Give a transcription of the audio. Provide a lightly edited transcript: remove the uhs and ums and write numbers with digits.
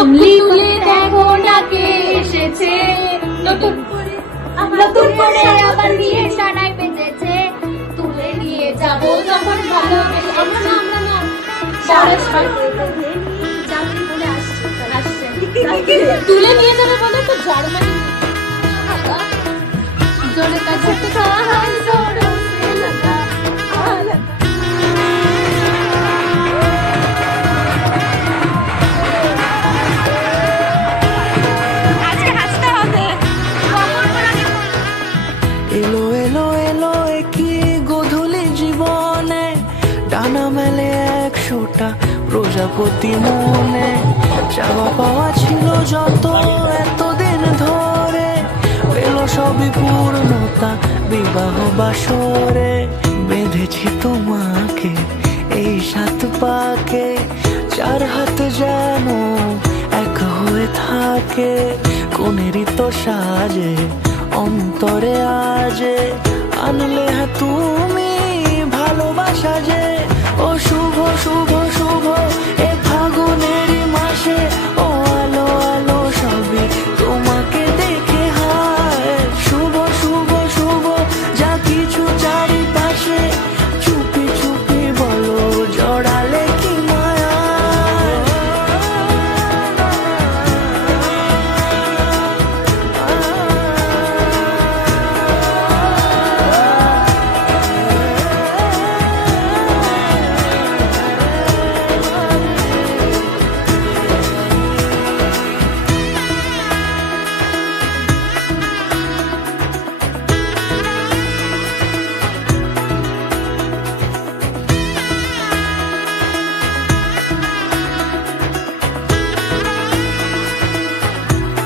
তুলে দেখো ডাকে এসেছে, নতুন করে আবার বিয়ে সানাই বেজেছে, তুলে নিয়ে যাবো যখন ভালোবেসে। আমরা না তুলে নিয়ে যাবে বলে তো জার্মানি জোরে কাছে এলো এলো এলো কি গোধূলি জীবনে, ডানা মেলে 100টা প্রজাপতি মনে। চাওয়া পাওয়া ছিল যত এতদিন ধরে, পেল সবই পূর্ণতা বিবাহ বাসরে। বেঁধেছি তোমাকে এই 7 পাকে, 4 হাত যেন এক হয়ে থাকে। কোনেরই তো সাজে অন্তরে আজে, আনলে তুমি ভালোবাসা যে। ও শুভ শুভ শুভ